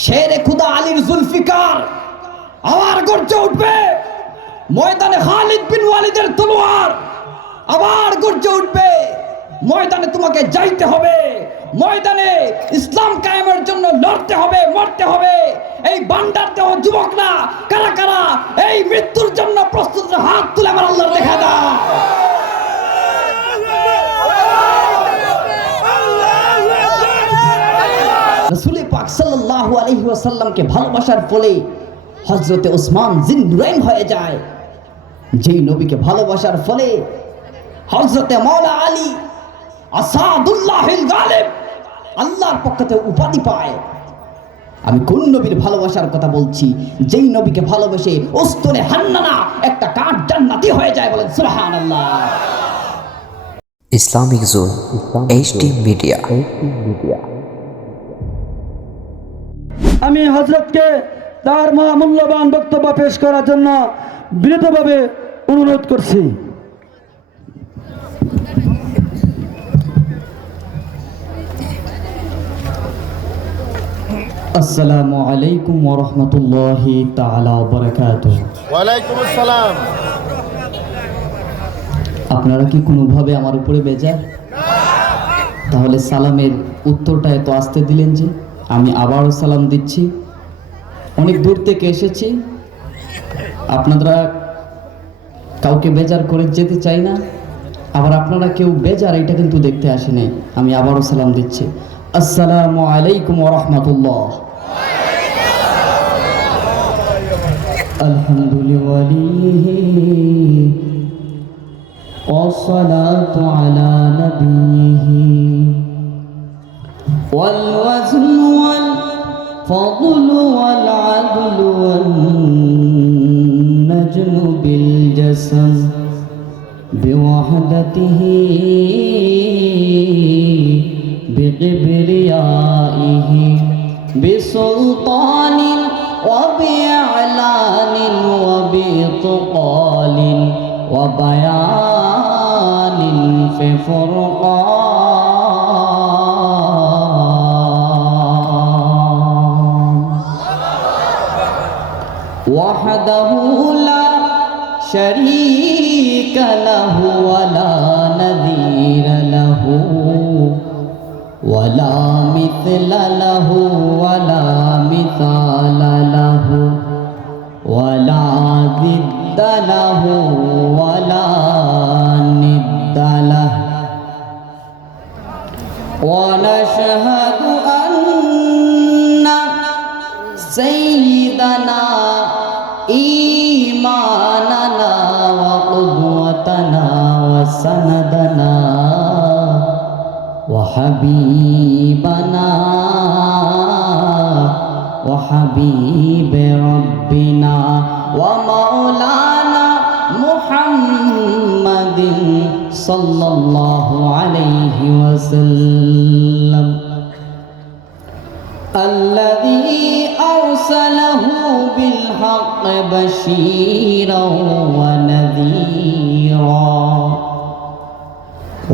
শেরে খুদা আলীর জুলফিকার আবার গর্জে উঠবে, ময়দানে খালিদ বিন ওয়ালিদের তলোয়ার আবার গর্জে উঠবে। ময়দানে তোমাকে যাইতে হবে, ময়দানে ইসলাম কায়েমের জন্য লড়তে হবে, মরতে হবে। এই বান্দার দেহ যুবকরা কারা কারা এই মৃত্যুর জন্য প্রস্তুত, হাত তুলে আমার আল্লাহ দেখা দাও। রাসূল পাক সাল্লাল্লাহু আলাইহি ওয়াসাল্লামকে ভালোবাসার ফলে হযরতে ওসমান জিন্নুরাইন হয়ে যায়। যেই নবীকে ভালোবাসার ফলে হযরতে মাওলা আলী আসাদুল্লাহিল গালিব আল্লাহর পক্ষ থেকে উপাধি পায়। আমি কোন নবীর ভালোবাসার কথা বলছি? যেই নবীকে ভালোবেসে উস্তরে হান্নানা একটা কাঠ জান্নাতি হয়ে যায়, বলেন সুবহানাল্লাহ। Islamic zone HD media. আমি হযরতকে তার মহামূল্যবান বক্তব্য পেশ করার জন্য বিনীতভাবে অনুরোধ করছি। আসসালামু আলাইকুম ওয়া রাহমাতুল্লাহি তাআলা ওয়া বারাকাতুহু। ওয়া আলাইকুম আসসালাম। আপনারা কি কোনোভাবে আমার উপরে বেজার? তাহলে সালামের উত্তরটা এত আসতে দিলেন যে? আমি আবারও সালাম দিচ্ছি। অনেক দূর থেকে এসেছি, আপনারা কাউকে বেজার করে যেতে চাই না, আবার আপনারা কেউ বেজার এটা কিন্তু দেখতে আসি নাই। আমি আবারও সালাম দিচ্ছি। আসসালামু আলাইকুম ওয়া রাহমাতুল্লাহ। আলহামদুলিল্লাহ والصلاة على نبيه والوزن والفضل والعدل والنجم بالجسم بوحدته بكبريائه بسلطان وبإعلان وبإطقال وبيان في فرقان وحده لا شريك له ولا نذير له ولا مثل له ولا مثال له ولا ضد له ولا ند له ونشهد أن سيدنا إيماننا وقدوتنا وسندنا وحبيبنا وحبيب ربنا ومولانا محمد صلى الله عليه وسلم الذي أرسله بالحق بشيرا ونذيرا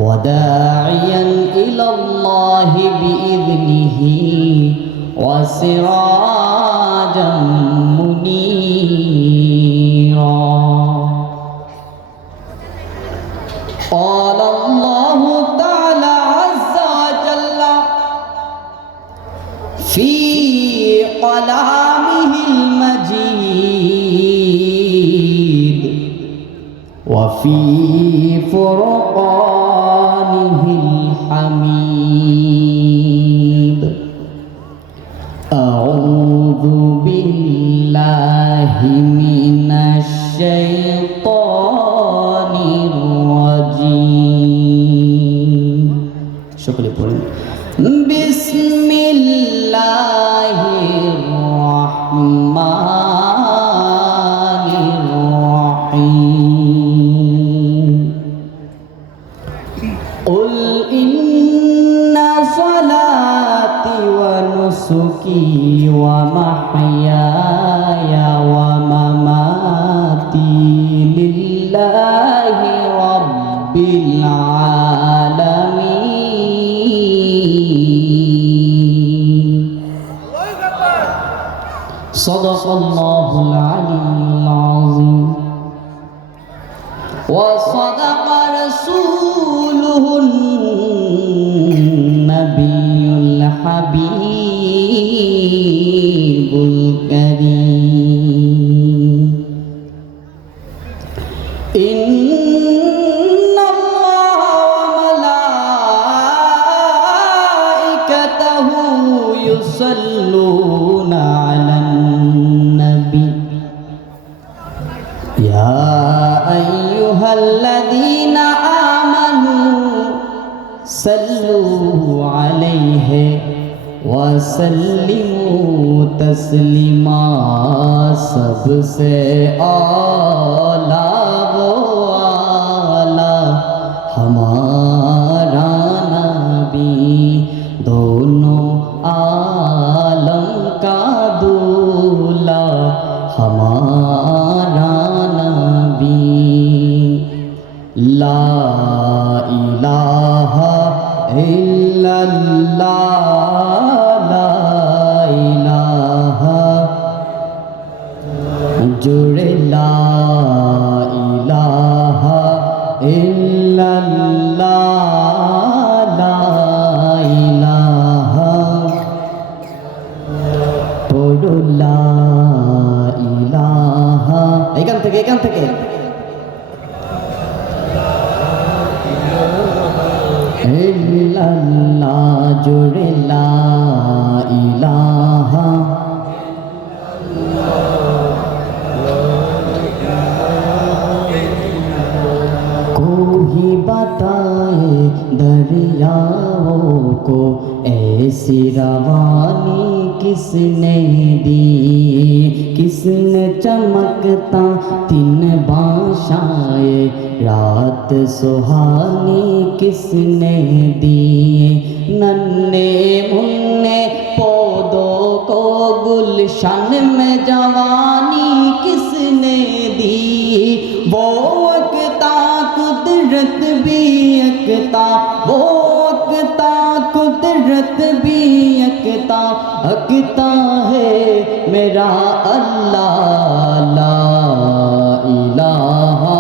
وداعيا إلى الله بإذنه وسراجا منيرا قال الله تعالى عز وجل في كلامه المجيد وفي فرقانه الحميد أعوذ بالله من الشيطان الرجيم شكرا لكم بسم الله الرحمن الرحيم قل إن صلاتي ونسكي ومحياي ومماتي لله رب العالمين সাদাকাল্লাহুল আলিয়্যুল আযীম ওয়া সাদাকা রাসূলুহুন নাবিয়্যুল হাবিবুল কারীম ইন্নাল্লাহা ওয়া মালাইকাতাহু ইউসাল্লুনা আলান নাবী ইয়া আইয়ুহাল্লাযীনা আমানু সাল্লু আলাইহি ওয়া সাল্লিমু তসলিমা सबसे आला वो आला हमारा नबी दोनों आलम का दूल्हा हमारा नबी ला इलाहा इल्लल्लाह ला इलाहा जुड़े ला इलाहा इल्लल्लाह ला इलाहा পড়ো লা ইলাহা এখান থেকে ইল্লাল্লাহ জুড়ে লা ইলাহা कोई बताए दरियाओं को ऐसी रवानी किसने दी किसने चमकता तीन बादशाए रात सुहानी किसने दी नन्हे मुन्ने पौधों को गुलशन में जवानी किसने दी वो अकता कुदरत भी अकता वो अकता कुदरत भी अकता अकता है मेरा अल्लाह ला इलाहा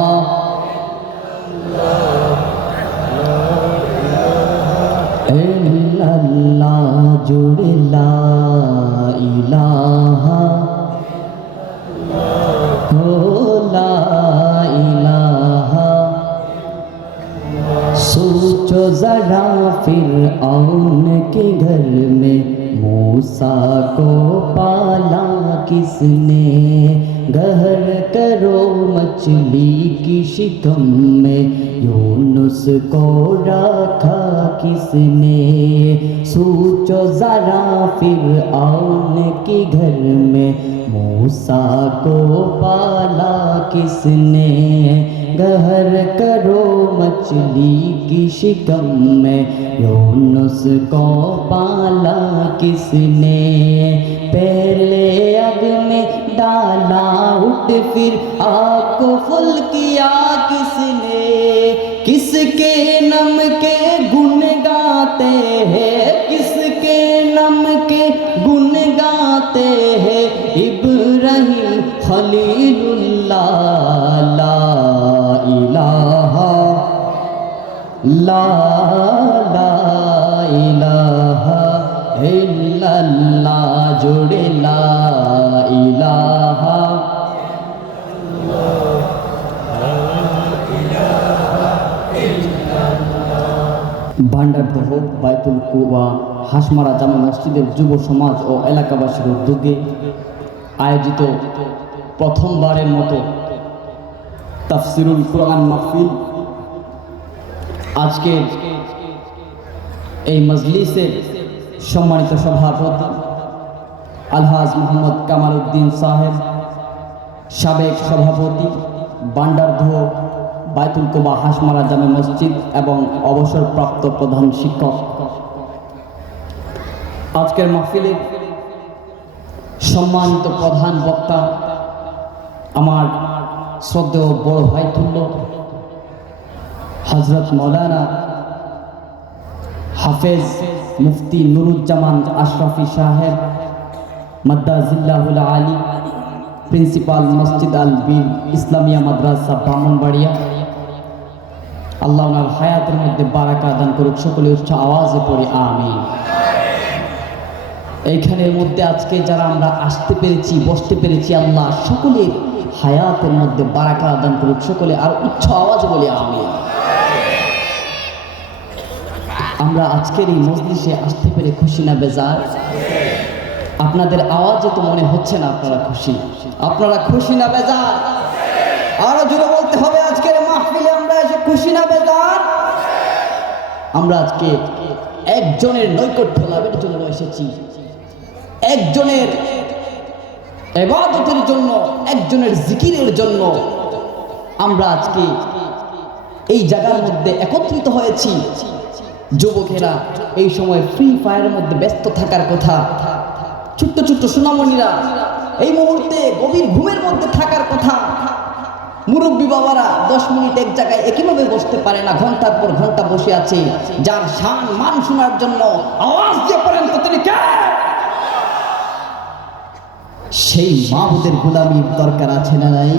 इल्लल्लाह जुड़े ला इलाहा हो ला इलाहा सोचो जरा फिरऔन के घर में मूसा को पाला किसने गहर करो मछली की शिकम में यूनुस को रखा किसने सोचो जरा फिरऔन के घर में मूसा को पाला किसने गहर करो मछली की शिकम में यूनुस को पाला किसने पहले अग में डाला उठ फिर आग को फुल किया किसने किसके नम के गुण गाते हैं किसके नम के गुण गाते हैं इब्राहिम खलीलुल्लाह ला इलाहा ला ला इलाहा इल्लल्लाह जुड़े ला इलाहा ভান্ডারদহ বাইতুল কুবা হাসমারা জামে মসজিদের যুব সমাজ ও এলাকাবাসীর উদ্যোগে আয়োজিত প্রথমবারের মতো তাফসিরুল কুরআন মাহফিল আজকের এই মজলিসের সম্মানিত সভাপতি আলহাজ মোহাম্মদ কামাল উদ্দিন সাহেব সাবেক সভাপতি ভান্ডারদহ বাইতুল কুবা হাসমারা জামে মসজিদ এবং অবসরপ্রাপ্ত প্রধান শিক্ষক আজকের মাহফিলে সম্মানিত প্রধান বক্তা আমার শ্রদ্ধেয় বড় ভাই তুল্য হযরত মাওলানা হাফেজ মুফতি নুরুজ্জামান আশরাফি সাহেব মাদ্দাজিল্লাহুল আলী, প্রিন্সিপাল মসজিদ আল বীর ইসলামিয়া মাদ্রাসা ব্রাহ্মণবাড়িয়া, আল্লাহ ওনার হায়াতের মধ্যে বারাকা দান করুক। সকলে উচ্চ আওয়াজে পড়ি আমিন। এইখানের মধ্যে আজকে যারা আমরা আসতে পেরেছি, বসতে পেরেছি, আল্লাহ সকলের হায়াতের মধ্যে বারাকা দান করুক। সকলে আর উচ্চ আওয়াজে বলি আমিন। আমরা আজকের এই মজলিসে আসতে পেরে খুশি না বেজার? আপনাদের আওয়াজে তো মনে হচ্ছে না আপনারা খুশি। আপনারা খুশি না বেজার? আরো জোরে বলতে হবে, আজকের মাহফিলে আমরা এসে খুশি না বেজার? আমরা আজকে একজনের নৈকট্য লাভের জন্য এসেছি, একজনের ইবাদতের জন্য, একজনের জিকিরের জন্য আমরা আজকে এই জায়গার মধ্যে একত্রিত হয়েছি। যুবকেরা এই সময় ফ্রি ফায়ারের মধ্যে ব্যস্ত থাকার কথা, ছোট্ট ছোট্ট সোনামণিরা এই মুহূর্তে গভীর ঘুমের মধ্যে থাকার কথা। মুরব্বী বাবারা 10 মিনিট এক জায়গায় একইভাবে বসতে পারে না, ঘন্টার পর ঘন্টা বসে আছে। যার শান মান শোনার জন্য আওয়াজ দিয়ে পড়েন তো তিনি কে? সেই মাহবুদের গোলামির দরকার আছে না নাই?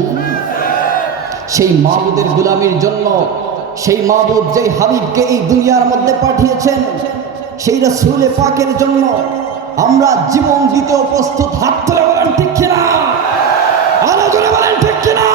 সেই মাহবুদের গোলামির জন্য, সেই মাহবুদ যেই হাবিবকে এই দুনিয়ার মধ্যে পাঠিয়েছেন, সেই রাসূল পাকের জন্য আমরা জীবন দিতে প্রস্তুত। হাত তুলে বলেন ঠিক কিনা? আরো জোরে বলেন ঠিক কিনা?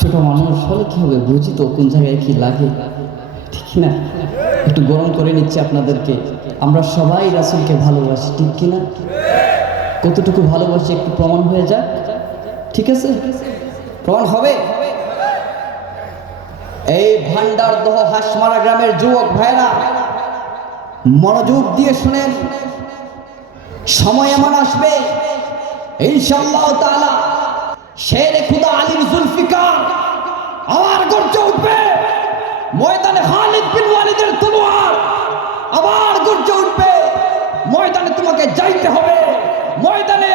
ছোট মানুষ হলে কি হবে, বুঝি তো কোন জায়গায় কি লাগে, ঠিক না? একটু গরম করে নিচ্ছে আপনাদেরকে। আমরা সবাই রাসূলকে ভালোবাসি, ঠিক কিনা? কতটুকু ভালোবাসি একটু প্রমাণ হয়ে যাক, ঠিক আছে? প্রমাণ হবে। এই ভান্ডারদহ হাঁসমারা গ্রামের যুবক ভাইরা মনোযোগ দিয়ে শুনেন, সময় এমন আসবে ইনশাআল্লাহ তাআলা শেরে খুদা আলীর জুলফিকার আবার গর্জে উঠবে। ময়দানে খালিদ বিন ওয়ালিদের তলোয়ার আবার গর্জে উঠবে। ময়দানে তোমাকে যাইতে হবে, ময়দানে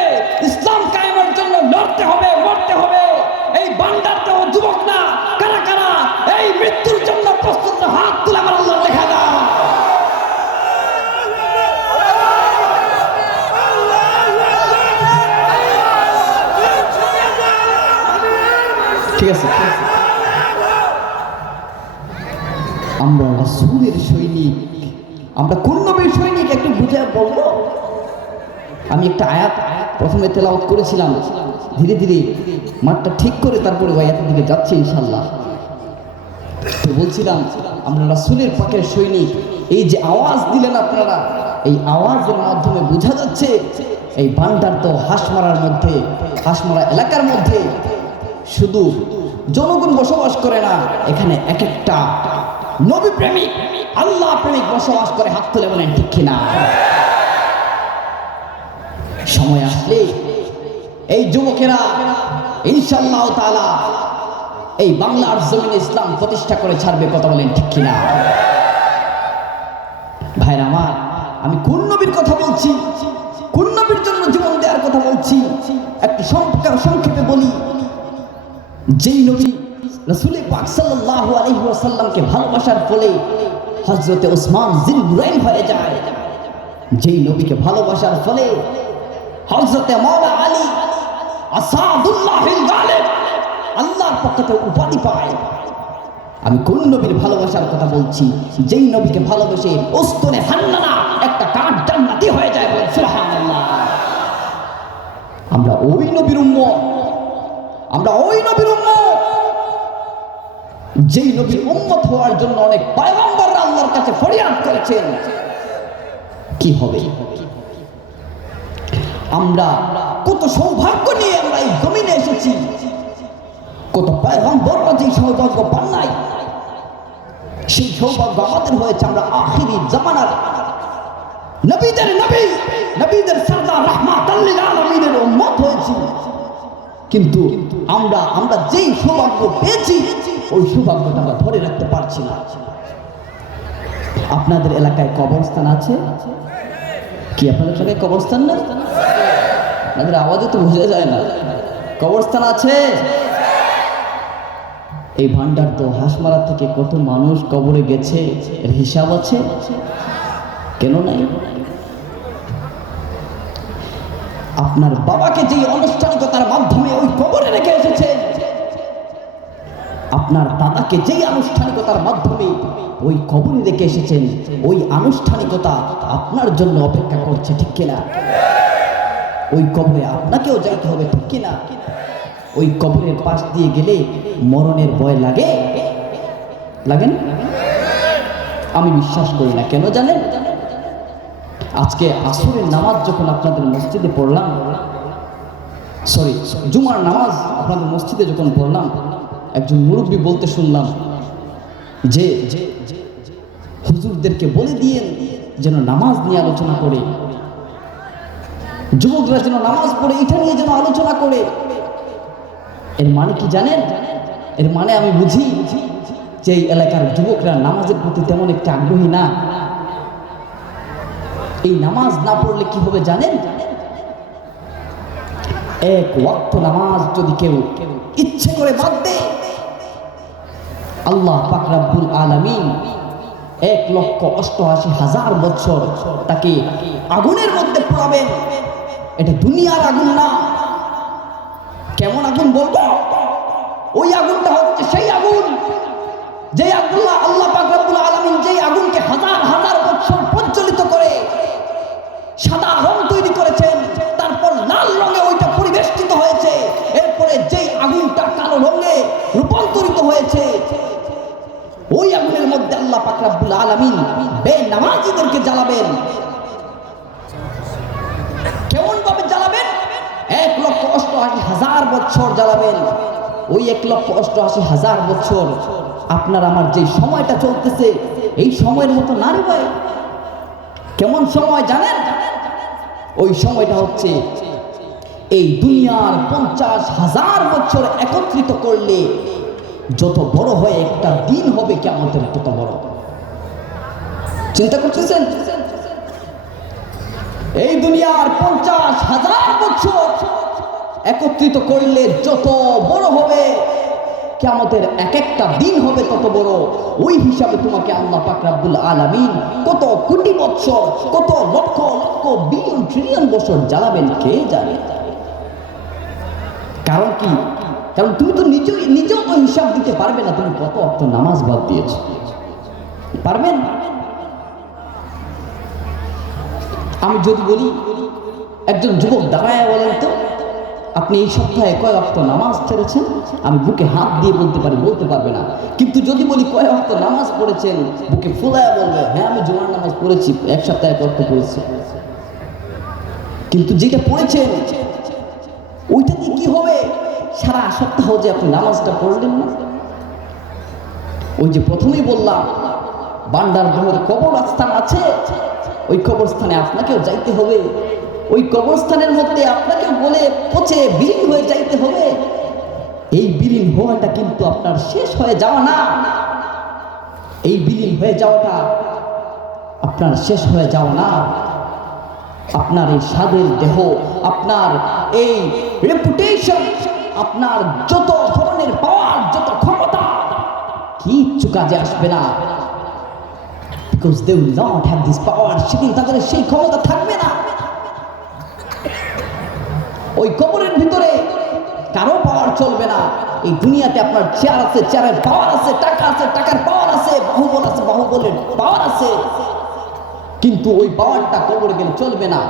ইসলাম কায়েমের জন্য লড়তে হবে, মরতে হবে। এই ভান্ডারদহ যুবক না কারা কারা এই মৃত্যুর জন্য প্রস্তুত? হাত তুলে আমার আল্লাহ দেখা দাও। ঠিক আছে, আমরা রাসূলের সৈনিক, আমরা কোন নবীর সৈনিক একটু বুঝে বলবো। আমি একটা আয়াত প্রথমে তেলাওয়াত করেছিলাম, ধীরে ধীরে মাঠটা ঠিক করে তারপরে আয়াতের দিকে যাচ্ছে ইনশাআল্লাহ। তো বলছিলাম আমরা রাসূলের পাকের সৈনিক। এই যে আওয়াজ দিলেন আপনারা, এই আওয়াজের মাধ্যমে বোঝা যাচ্ছে এই ভান্ডারদহ হাঁসমারার মধ্যে, হাঁসমারা এলাকার মধ্যে শুধু জনগণ বসবাস করে না, এখানে এক একটা নবী প্রেমিক, আল্লাহ প্রেমিক বসবাস করে। হাত তুলে বলেন ঠিক কিনা? সময় আসলে এই যুবকেরা ইনশাআল্লাহ তাআলা এই বাংলার জমিনে ইসলাম প্রতিষ্ঠা করে ছাড়বে। কথা বলেন ঠিক কিনা? ভাইরা আমার, আমি কোন নবীর কথা বলছি, কোন নবীর জন্য জীবন দেওয়ার কথা বলছি একটু সংক্ষেপে বলি। যেই নবী রাসূল পাক সাল্লাল্লাহু আলাইহি ওয়াসাল্লামকে ভালোবাসার ফলে হযরতে ওসমান জিন্নুরাইন হয়ে যায়, যেই নবীকে ভালোবাসার ফলে হযরতে মাওলা আলী আসাদুল্লাহিল গালিব আল্লাহর পক্ষ থেকে উপাধি পায়। আমি কোন নবীর ভালোবাসার কথা বলছি? যেই নবীকে ভালোবেসে উস্তনে হান্নানা একটা কাঠ জান্নাতি হয়ে যায়। বলেন সুবহানাল্লাহ। আমরা ওই নবীর উম্মত, আমরা ওই নবীর উম্মত যেই নবীর উম্মত হওয়ার জন্য অনেক পয়গম্বররা আল্লাহর কাছে ফরিয়াদ করেছেন। কি হবে? আমরা কত সৌভাগ্য নিয়ে আমরা এই জমিনে এসেছি, কত পয়গম্বররা যেই সৌভাগ্য পান নাই, সেই সৌভাগ্য আমাদের হয়েছে। আমরা আখিরি জামানার নবীদের নবী, নবীদের সরদার রাহমাতাল লিল আলামিনের উম্মত হয়েছি। কিন্তু আমরা যেই সৌভাগ্য পেয়েছি ওই সৌভাগ্যটা আমরা ধরে রাখতে পারছি না। আপনাদের এলাকায় কবরস্থান আছে? কি আপনাদের এলাকায় কবরস্থান না? আপনাদের আওয়াজে তো বোঝা যায় না। কবরস্থান আছে? এই ভান্ডার তো হাঁসমারা থেকে কত মানুষ কবরে গেছে, এর হিসাব আছে? কেন নাই? আপনার বাবাকে যে আনুষ্ঠানিকতার মাধ্যমে ওই কবরে রেখে এসেছেন, আপনার দাদাকে যেই আনুষ্ঠানিকতার মাধ্যমে ওই কবরে রেখে এসেছেন, ওই আনুষ্ঠানিকতা আপনার জন্য অপেক্ষা করছে, ঠিক কিনা? ওই কবরে আপনাকেও যাইতে হবে, ঠিক কিনা? ওই কবরের পাশ দিয়ে গেলে মরণের ভয় লাগে? লাগেন? আমি বিশ্বাস করি না। কেন জানেন? আজকে আসরের নামাজ যখন আপনাদের মসজিদে পড়লাম, সরি জুমার নামাজ আপনাদের মসজিদে যখন পড়লাম, একজন মুরব্বী বলতে শুনলাম যে হুজুরদেরকে বলে দিয়েন যেন নামাজ নিয়ে আলোচনা করে, যুবকরা যেন নামাজ পড়ে এটা নিয়ে যেন আলোচনা করে। এর মানে কি জানেন? এর মানে আমি বুঝি যে এই এলাকার যুবকরা নামাজের প্রতি তেমন একটা আগ্রহী না। এই নামাজ না পড়লে কি হবে জানেন? এক ওয়াক্ত নামাজ যদি কেউ ইচ্ছে করে বাদ দেয়, আল্লাহ পাক রব্বুল আলামিন 1,88,000 বছর তাকে আগুনের মধ্যে পোড়াবেন। এটা দুনিয়ার আগুন না। কেমন আগুন বলবো? ওই আগুনটা হচ্ছে সেই আগুন যে আল্লাহ পাক রব্বুল আলামিন যেই আগুনকে হাজার হাজার বছর প্রজ্বলিত করে সাদা রং তৈরি করেছেন, তারপর লাল রঙে ওইটা পরিবেষ্টিত হয়েছে, এরপরে যেই আগুনটা কালো রঙে রূপান্তরিত হয়েছে, ওই আগুনের মধ্যে আল্লাহ পাক রব্বুল আলামিন বেনামাজীদেরকে জ্বালাবেন। কেমন ভাবে জ্বালাবেন? 1,88,000 বছর জ্বালাবেন। ওই 1,88,000 বছর আপনার আমার যে সময়টা চলতেছে, এই সময়ের মতো না রে ভাই। কেমন সময় জানেন? ওই সময়টা হচ্ছে এই দুনিয়ার 50,000 বছর একত্রিত করলে যত বড় হয় একটা দিন হবে কিয়ামতের তত বড়। চিন্তা করতেছেন? এই দুনিয়ার 50,000 বছর একত্রিত করলে যত বড় হবে কিয়ামতের এক একটা দিন হবে তত বড়। ওই হিসাবে তোমাকে আল্লাহ পাক রব্বুল আলামিন কত কোটি বছর, কত লক্ষ লক্ষ বিলিয়ন ট্রিলিয়ন বছর জ্বালাবেন কে জানে। কারণ কি? কারণ তুমি তো নিজেও তো হিসাব দিতে পারবে না তুমি কত অর্থ নামাজ বাদ দিয়েছো। পারবেন? আমি যদি বলি একজন যুবক দাঁড়ায় বলেন তো আপনি এই সপ্তাহে কয় ওয়াক্ত নামাজ ছেড়েছেন, আমি বুকে হাত দিয়ে বলতে পারি, বলতে পারবে না। কিন্তু যদি বলি কয় ওয়াক্ত নামাজ পড়েছেন, বুকে ফুলায় বলবে হ্যাঁ আমি জুমার নামাজ পড়েছি, এক সপ্তাহে এক ওয়াক্ত পড়েছি। কিন্তু যেটা পড়েছেন ওইটা দিয়ে কি হবে? সারা সপ্তাহ যে আপনি নামাজটা পড়লেন না। ওই যে প্রথমেই বললাম বান্দার গ্রহের কবরস্থান আছে, ওই কবরস্থানে আপনাকেও যাইতে হবে। ওই কবরস্থানের মধ্যে আপনাকেও বলে পচে বিলীন হয়ে যাইতে হবে। এই বিলীন হওয়াটা কিন্তু আপনার শেষ হয়ে যাওয়া না। এই বিলীন হয়ে যাওয়াটা আপনার শেষ হয়ে যাওয়া না। আপনার এই স্বাদের দেহ, আপনার এই রেপুটেশন, আপনার যত ধরনের পাওয়ার, যত ক্ষমতা, কিচ্ছু কাজে আসবে না। Because they will not have this power. সেদিন তাদের সেই ক্ষমতা থাকবে না। ওই কবরের ভিতরে কারো পাওয়ার চলবে না। এই দুনিয়াতে আপনার চেয়ার আছে, চেয়ারের পাওয়ার আছে, টাকা আছে, টাকার পাওয়ার আছে, বাহুবল আছে, বাহুবলের পাওয়ার আছে, কিন্তু ওই পাওয়ারটা কবরে গেলে চলবে না।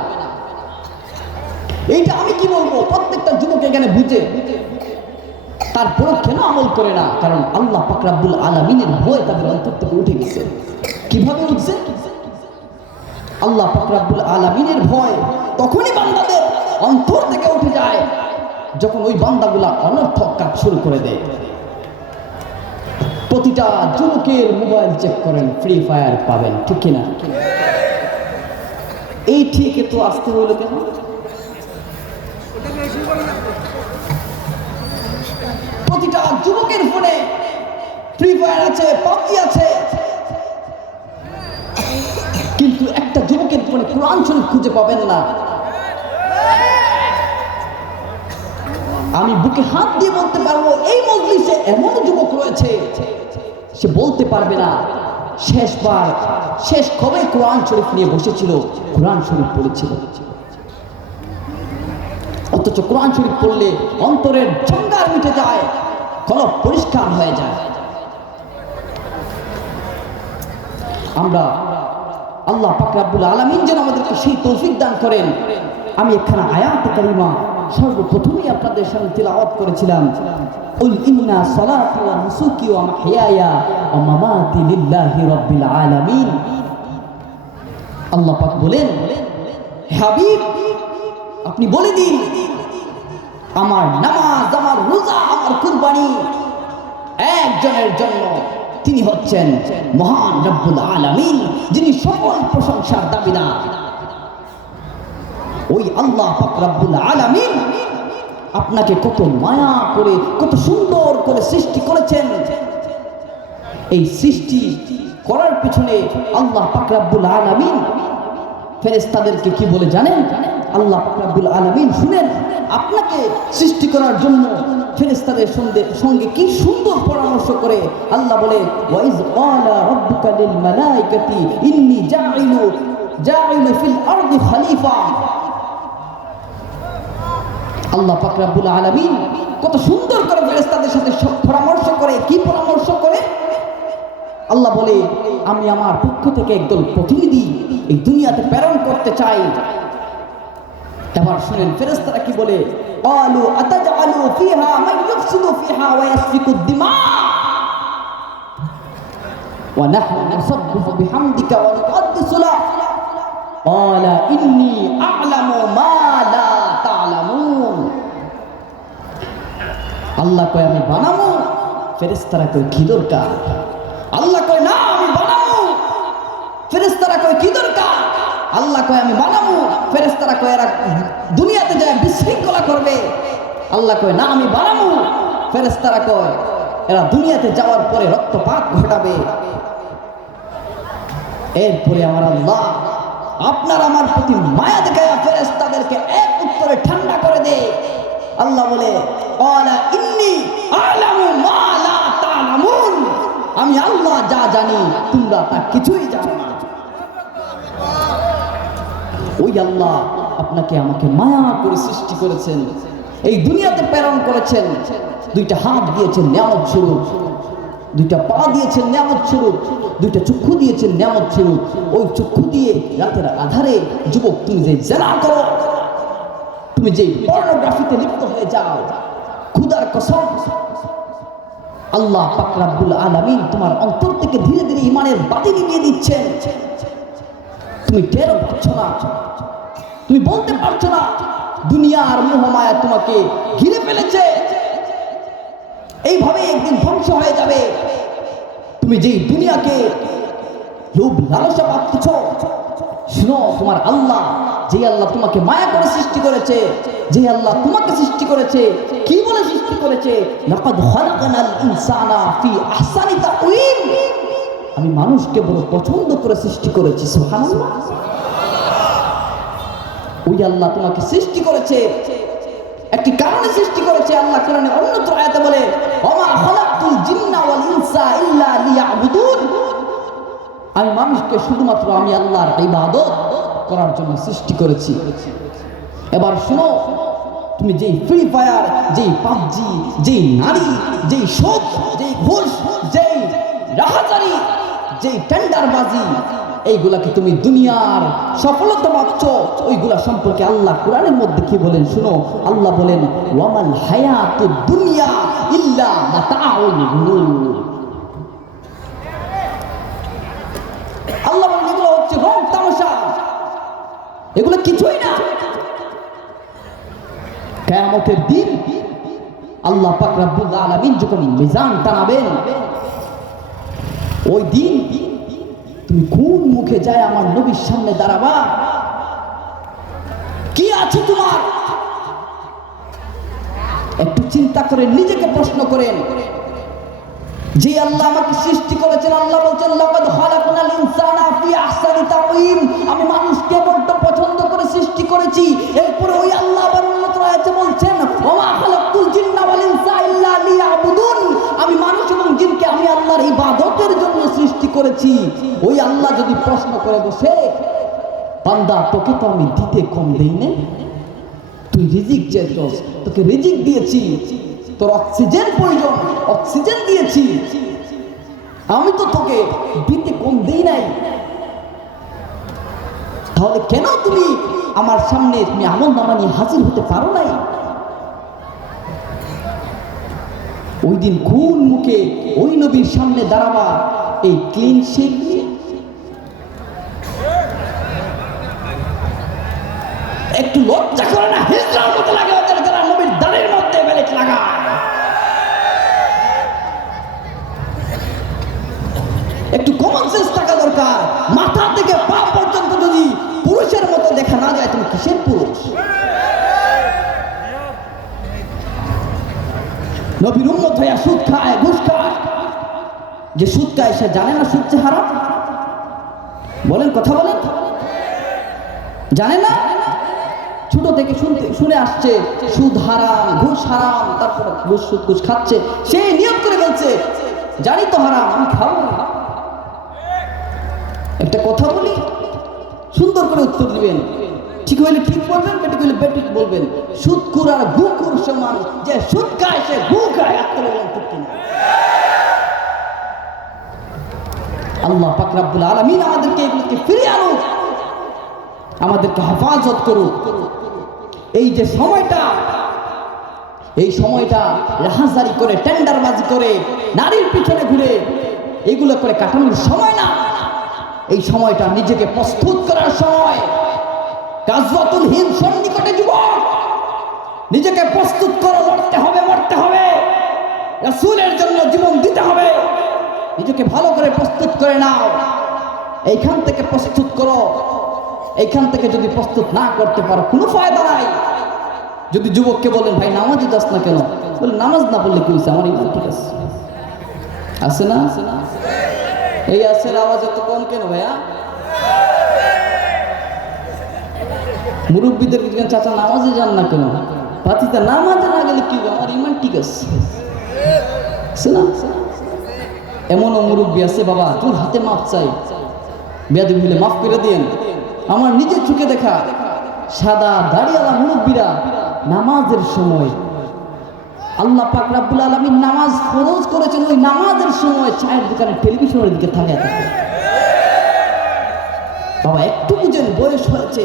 এইটা আমি কি বলবো? প্রত্যেকটা যুবক এখানে বুঝে তারপরে কেন আমল করে না? কারণ আল্লাহ পাক রব্বুল আলামিনের ভয় তাদের অন্তর থেকে উঠে গেছে। কিভাবে উঠছে? আল্লাহ পাক রব্বুল আলামিনের ভয় তখনই বান্দাদের অন্তর থেকে উঠে যায় যখন ওই বান্দাগুলা অনর্থক কাজ শুরু করে দেয়। প্রতিটা যুবকের মোবাইল চেক করেন, ফ্রি ফায়ার পাবেন, ঠিক কিনা? এই ঠিকই তো আসতে হইল কেন? প্রতিটা যুবকের ফোনে ফ্রি ফায়ার আছে, পাবজি আছে, কিন্তু একটা যুবকের যুবকের জীবনে কোরআন শরীফ খুঁজে পাবেন না। আমি বুকে হাত দিয়ে বলতে পারবো এই মজলিসে এমন যুবক রয়েছে সে বলতে পারবে না শেষ কবে কোরআন শরীফ নিয়ে বসেছিল, কোরআন শরীফ পড়েছিল। অথচ কোরআন শরীফ পড়লে অন্তরের জঙ্গার মিটে যায়, কলব পরিষ্কার হয়ে যায়। আমরা আল্লাহ পাক রব্বুল আলামিন যেন আমাদেরকে সেই তৌফিক দান করেন। আমি একখানা আয়াতে কারিমা সর্বপ্রথমেই আপনাদের সামনে তিলাওয়াত করেছিলাম, কুল ইন্না সালাতি ওয়া নুসুকি ওয়া মাহইয়ায়া ওয়া মামাতি লিল্লাহি রাব্বিল আলামিন। আল্লাহ পাক বলেন, হাবিব আপনি বলে দিন আমার নামাজ, আমার রোজা, আমার কুরবানি একজনের জন্য, তিনি হচ্ছেন মহান রব্বুল আলামিন, যিনি সকল প্রশংসার দাবিদার। ওই আল্লাহ পাক রব্বুল আলামিন আপনাকে কত মায়া করে, কত সুন্দর করে সৃষ্টি করেছেন। এই সৃষ্টি করার পিছনে আল্লাহ পাক রব্বুল আলামিন ফেরেশতাদেরকে কি বলে জানেন? আল্লাহ পাক রব্বুল আলামিন শুনেন, আপনাকে সৃষ্টি করার জন্য ফেরেশতাদের সঙ্গে কি সুন্দর পরামর্শ করে। আল্লাহ বলে, ওয়াইজ ক্বালা রাব্বুকা লিল মালাইকাতি ইন্নী জাইলু ফিল আরদি খলিফা। আল্লাহ পাক রব্বুল আলামিন কত সুন্দর করে ফেরেশতাদের সাথে পরামর্শ করে। কি পরামর্শ করে? আল্লাহ বলে, আমি আমার পক্ষ থেকে একদল প্রতিনিধি এই দুনিয়াতে প্রেরণ করতে চাই। এবার শুনেন ফেরেশতারা কি বলে, ক্বালু আতাজআলু ফিহা মান ইফসিদু ফিহা ওয়া ইয়াসফিকুদ দিমা ওয়া নাহনু নুসাব্বিহু বিহামদিকা ওয়া নুকদ্দিসু লাক ক্বালা ইন্নী আ'লামু মা লা তা'লামুন। আল্লাহ কয় আমি বানাবো, ফেরেশতারা কয় কি দরকার? আল্লাহ কয় না আমি বানাবো, ফেরেশতারা কয় কি দরকার? আল্লাহ কয় আমি বানাবো, ফেরেশতারা কয় এরা দুনিয়াতে যায় বিশৃঙ্খলা করবে। আল্লাহ কয় না আমি বানাবো, ফেরেশতারা কয় এরা দুনিয়াতে যাওয়ার পরে রক্তপাত ঘটাবে। এরপরে আমার আল্লাহ আপনার আমার প্রতি মায়া দেখায় ফেরেশতাদেরকে এক উত্তরে ঠান্ডা করে দে। আল্লাহ বলে, ক্বালা ইন্নী আ'লামু মা লা তা'লামুন, আমি আল্লাহ যা জানি তোমরা তা কিছুই জানো না। ওই আল্লাহ আপনাকে আমাকে মায়া করে সৃষ্টি করেছেন, এই দুনিয়াতে প্রেরণ করেছেন। দুইটা হাত দিয়েছেন নিয়ামত স্বরূপ, দুইটা পা দিয়েছেন নিয়ামত স্বরূপ, দুইটা চক্ষু দিয়েছেন নিয়ামত স্বরূপ। ওই চক্ষু দিয়ে রাতের আধারে যুবক তুমি যে জেনা করো, তুমি যে পর্নোগ্রাফিতে লিপ্ত হয়ে যাও, খোদার কসম আল্লাহ পাক রব্বুল আলামিন তোমার অন্তর থেকে ধীরে ধীরে ঈমানের বাতি নিভিয়ে দিচ্ছেন। তুমি টেরও পাচ্ছ না, তুমি বলতে পারছো না, দুনিয়ার মোহমায়া তোমাকে ঘিরে ফেলেছে। এইভাবে একদিন ধ্বংস হয়ে যাবে। তুমি যেই দুনিয়াকে লোভ লালসা পাচ্ছ, শুনো তোমার আল্লাহ, যে আল্লাহ তোমাকে মায়া করে সৃষ্টি করেছে, যে আল্লাহ তোমাকে সৃষ্টি করেছে, কি বলে সৃষ্টি করেছে? লাকাদ খালাকনাল ইনসানা ফি আহসানি তাকওয়িম, আমি মানুষকে বড় পছন্দ করে সৃষ্টি করেছি। সুবহানাল্লাহ। ওই আল্লাহ তোমাকে সৃষ্টি করেছে, একটি কারণে সৃষ্টি করেছে। আল্লাহ কোরআনে অন্যত্র আয়াতে বলে, ওমা খালাকতুল জিন্না ওয়াল ইনসা ইল্লা লিয়াবুদুন, আমি মানুষকে শুধুমাত্র আমি আল্লাহর ইবাদত করার জন্য সৃষ্টি করেছি। এবার শুনো, তুমি যেই ফ্রি ফায়ার, যেই পাবজি, যেই নারী, যেই শোক, যেই ঘুষ, যেই রাহাজারি, যেই টেন্ডারবাজি, এইগুলাকে তুমি দুনিয়ার সফলতা ভাবছ, ওইগুলা সম্পর্কে আল্লাহ কোরআনের মধ্যে কি বলেন শুনো। আল্লাহ বলেন, ওয়ামাল হায়াতুদ দুনিয়া ইল্লা মাতাউল গুরুর। আল্লাহ বলেন এগুলো হচ্ছে রং তামাশা, এগুলো কিছুই না। কিয়ামতের দিন আল্লাহ পাক রব্বুল আলামিন যখন মিজান টানাবেন, ওই দিন তুমি কোন মুখে যায় আমার নবীর সামনে দাঁড়াবা? কি আছে তোমার? একটু চিন্তা করে নিজেকে প্রশ্ন করেন যে আল্লাহ আমাকে সৃষ্টি করেছেন, আল্লাহ বলছেন লাকাদ খালাকনাল ইনসানা ফি আহসানি তাকওয়িম, আমি মানুষকে বড্ড পছন্দ করে সৃষ্টি করেছি। এরপরে ওই আল্লাহ আবার অন্যত্র আয়াতে বলছেন ওয়া খালাকতুল জিন্না ওয়াল ইনসা ইল্লা লিয়াবুদুন, আমি মানুষ এবং জিনকে আমি আল্লাহর ইবাদতের জন্য সৃষ্টি করেছি। ওই আল্লাহ যদি প্রশ্ন করে বসে, বান্দা তোকে তো আমি দিতে কম দেই না, তুই রিজিক চেয়েছিস, তোকে রিজিক দিয়েছি, তোর অক্সিজেন প্রয়োজন, অক্সিজেন দিয়েছি, আমি তো তোকে দিতে কম দেই নাই, তাহলে কেন তুমি আমার সামনে তুমি আমল নামা নিয়ে হাজির হতে পারো নাই? ওই দিন কোন মুখে ওই নবীর সামনে দাঁড়াবা এই ক্লিন শেভ নিয়ে? একটু লজ্জা করে না? হিজড়ার মতো লাগে ওদের, যারা নবীর দাড়ির মধ্যে বেলেট লাগায়। একটু কমন সেন্স থাকা দরকার। মাথা থেকে পা পর্যন্ত যদি পুরুষের মতো দেখা না যায়, তুমি কিসের পুরুষ? নবীর উম্মত হইয়া সুদ খায়, ঘুষ খায়। যে সুদ খায় সে জানে না সুদ যে হারাম? বলেন, কথা বলেন, জানে না? ছোট থেকে শুনে আসছে সুদ হারাম, ঘুষ হারাম, তারপর ঘুষ সুদ ঘুষ খাচ্ছে, সে নিয়ত করে বলছে জানি তো হারাম, আমি খাবো না। একটা কথা বলি, সুন্দর করে উত্তর দিবেন, ঠিক হইলে ঠিক বলবেন, বেঠিক হইলে বেঠিক বলবেন। সুদখোর আর ঘুষখোর সমান, যে সুদ খায় সে ঘু খায়। আল্লাহ পাক রব্বুল আলামিন আমাদেরকে এগুলোকে ফিরিয়ে আনুক, আমাদেরকে হেফাজত করুক। এই যে সময়টা, এই সময়টা রাহাজারি করে, টেন্ডারবাজি করে, নারীর পিছনে ঘুরে এগুলো করে কাটানোর সময় না। এই সময়টা নিজেকে প্রস্তুত করার সময়। গাজওয়াতুল হিন্দ সন্নিকটে যুবক, নিজেকে প্রস্তুত করো, লড়তে হবে, মরতে হবে, রাসূলের জন্য জীবন দিতে হবে। নিজেকে ভালো করে প্রস্তুত করে নাও, এইখান থেকে প্রস্তুত করো। এইখান থেকে যদি প্রস্তুত না করতে পারো কোনো ফায়দা নাই। যদি যুবককে বলেন ভাই নামাজে যাস না কেন, বলে নামাজ না পড়লে কি হয়েছে, আমার ইমান ঠিক আছে। আছে না? এই আছে, আওয়াজ এত কম কেন ভাইয়া? মুরব্বীদের কিছু চাচা নামাজে যান না কেন, পাতিতা নামাজে না গেলে কি, আমার ইমান ঠিক আছে। না এমনও মুরব্বী আছে বাবা তোর হাতে মাপ চাই, বেয়াদবি হলে মাফ করে দিয়েন। আমার নিজের চোখে দেখা সাদা দাড়িওয়ালা মুরব্বীরা নামাজের সময়, আল্লাহ পাক রব্বুল আলামিন নামাজ ফরজ করেছেন, ওই নামাজের সময় চায়ের দোকানে টেলিভিশনের দিকে তাকিয়ে থাকে। বাবা একটু বুঝেন, বয়স হয়েছে,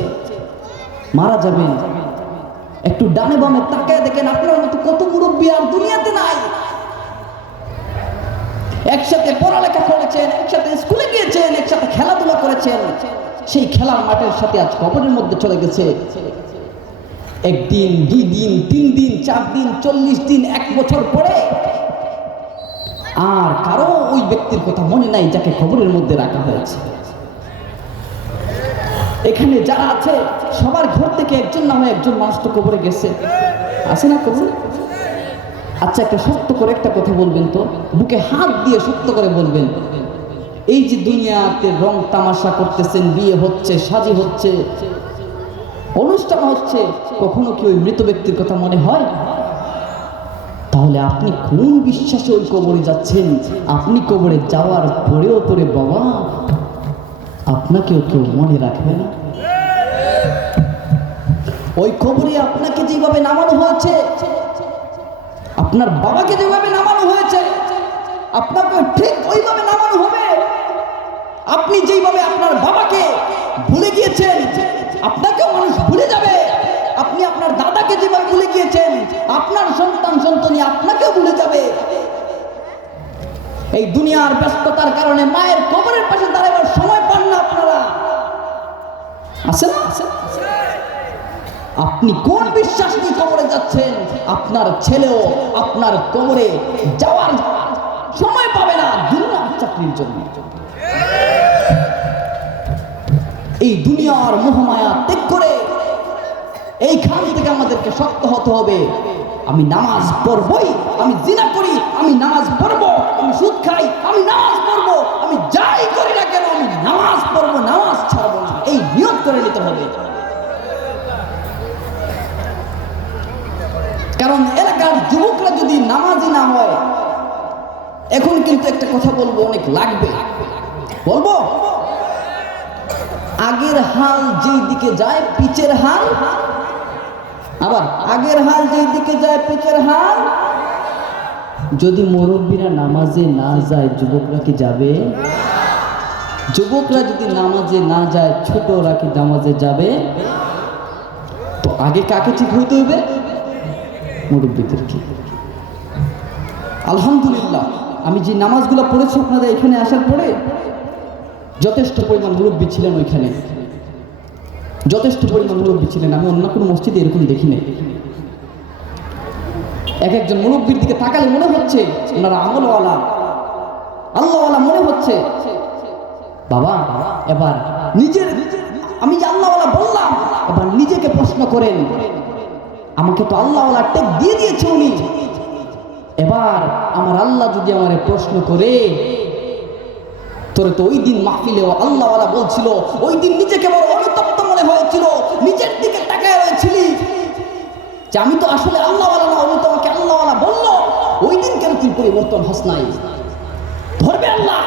মারা যাবেন, একটু ডানে বামে তাকায় দেখেন আপনার মতো কত মুরব্বী আর দুনিয়াতে নাই। একসাথে পড়ালেখা করেছেন, একসাথে স্কুলে গিয়েছেন, একসাথে খেলাধুলা করেছেন, সেই খেলার মাঠের সাথে আজ কবরের মধ্যে চলে গেছে। একদিন, 2 দিন, 3 দিন, 4 দিন, 40 দিন, 1 বছর পরে আর কারো ওই ব্যক্তির কথা মনে নাই যাকে কবরের মধ্যে রাখা হয়েছে। এখানে যারা আছে সবার ঘর থেকে একজন না হয় একজন মানুষ তো কবরে গেছে, আছে না কবরে? আচ্ছা একটা সত্য করে একটা কথা বলবেন তো, বুকে হাত দিয়ে সত্য করে বলবেন, এই যে দুনিয়াতে রং তামাশা করতেছেন, বিয়ে হচ্ছে, শাদী হচ্ছে, অনুষ্ঠান হচ্ছে, কখনো কি ওই মৃত ব্যক্তির কথা মনে হয়? তাহলে আপনি কোন বিশ্বাসে ওই কবরে যাচ্ছেন? আপনি কবরে যাওয়ার পরেও তোরে বাবা আপনাকেও কেউ মনে রাখবে না। ওই কবরে আপনাকে যেভাবে নামানো হয়েছে, আপনার বাবাকে যেভাবে নামানো হয়েছে, আপনাকে ঠিক ওইভাবে নামানো হবে। আপনি যেইভাবে আপনার বাবাকে ভুলে গিয়েছেন, আপনাকেও মানুষ ভুলে যাবে। আপনি আপনার দাদাকে যেভাবে ভুলে গিয়েছেন, আপনার সন্তান সন্ততি আপনাকেও ভুলে যাবে। এই দুনিয়ার ব্যস্ততার কারণে মায়ের কবরের পাশে দাঁড়াবার সময় পান না আপনারা, আছে না? আপনি কোন বিশ্বাস নিয়ে কবরে যাচ্ছেন? আপনার ছেলেও আপনার কবরে যাওয়ার সময় পাবে না দুনিয়ার চাকরির জন্য। এই দুনিয়ার মোহমায়া ত্যাগ করে এইখান থেকে আমাদেরকে শক্ত হতে হবে। আমি নামাজ পড়বই, আমি জিনা করি আমি নামাজ পড়বো, আমি সুদ খাই আমি নামাজ পড়বো, আমি যাই করি না কেন আমি নামাজ পড়বো, নামাজ ছাড়বো না, এই নিয়ত করে নিতে হবে। কারণ এলাকার যুবকরা যদি নামাজি না হয়, এখন কিন্তু একটা কথা বলবো, অনেক লাগবে, বলবো আগের হাল যেই দিকে যায় পিচের হাল, আবার আগের হাল যেই দিকে যায় পিচের হাল। যদি মুরব্বীরা নামাজে না যায় যুবকরা কি যাবে? যুবকরা যদি নামাজে না যায় ছোটরা কি নামাজে যাবে? তো আগে কাকে ঠিক হইতে হইবে? মুরব্বীদেরকে। আলহামদুলিল্লাহ আমি যে নামাজগুলো পড়েছি আপনারা এখানে আসার পরে যথেষ্ট পরিমাণ মুরব্বী ছিলেন, ওইখানে যথেষ্ট পরিমাণ মুরব্বী ছিলেন। আমি অন্য কোনো মসজিদে এরকম দেখি নাই। এক একজন মুরব্বীর দিকে তাকালে মনে হচ্ছে ওনারা আমলওয়ালা, আল্লাহওয়ালা মনে হচ্ছে। বাবা এবার নিজের, আমি যে আল্লাহওয়ালা বললাম, এবার নিজেকে প্রশ্ন করেন, আমাকে তো আল্লাহওয়ালা টেক দিয়ে দিয়েছে উনি, এবার আমার আল্লাহ যদি আমারে প্রশ্ন করে, তোরে তো ওই দিন মাহফিলেও আল্লাহওয়ালা বলছিল, ওই দিন নিজেকে বড় অনুতপ্ত মনে হয়েছিল, নিজের দিকে তাকায় রয়েছিলি যে আমি তো আসলে আল্লাহওয়ালা না, উনি তোমাকে আল্লাহওয়ালা বললো, ওই দিন কেন তুই পরিবর্তন হস নাই? ধরবে আল্লাহ,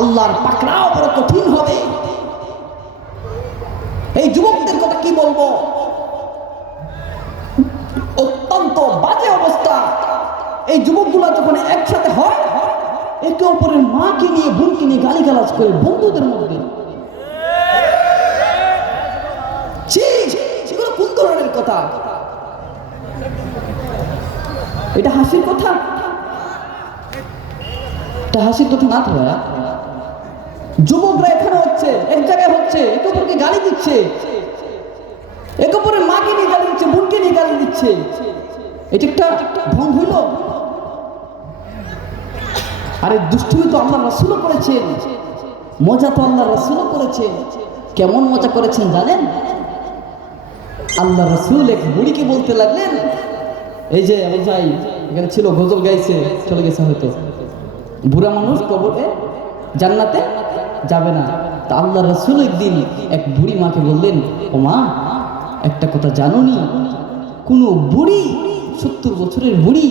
আল্লাহর পাকড়াও বড় কঠিন হবে। এই যুবকদের কথা কি বলবো, অত্যন্ত বাজে অবস্থা। এই যুবকগুলো যখন একসাথে হয়, একে অপরের মাকে নিয়ে বোনকে নিয়ে গালিগালাজ করে বন্ধুদের মধ্যে, সেগুলো কোন ধরনের কথা? এটা হাসির কথা? এটা হাসির কথা না তো ভাইয়া। যুবকরা এখানে হচ্ছে, এক জায়গায় হচ্ছে, একে অপরকে গালি দিচ্ছে, একে অপরের মাকে নিয়ে গালি দিচ্ছে, বোনকে নিয়ে গালি দিচ্ছে, এটা একটা ঢং হইল? আরে দুষ্টুমি তো আল্লাহ রাসূলও করেছেন, মজা তো আল্লাহ রাসূলও করেছেন। কেমন মজা করেছেন জানেন? আল্লাহ রাসূল এক বুড়িকে বলতে লাগলেন, এই যে আমার ভাই এখানে ছিল, গজল গাইছে, চলে গেছে হয়তো, বুড়া মানুষ কবরে জান্নাতে যাবে না। তা আল্লাহ রাসূল একদিন এক বুড়ি মাকে বললেন, ও মা, একটা কথা জানো নি, কোনো বুড়ি 70 বছরের বুড়ি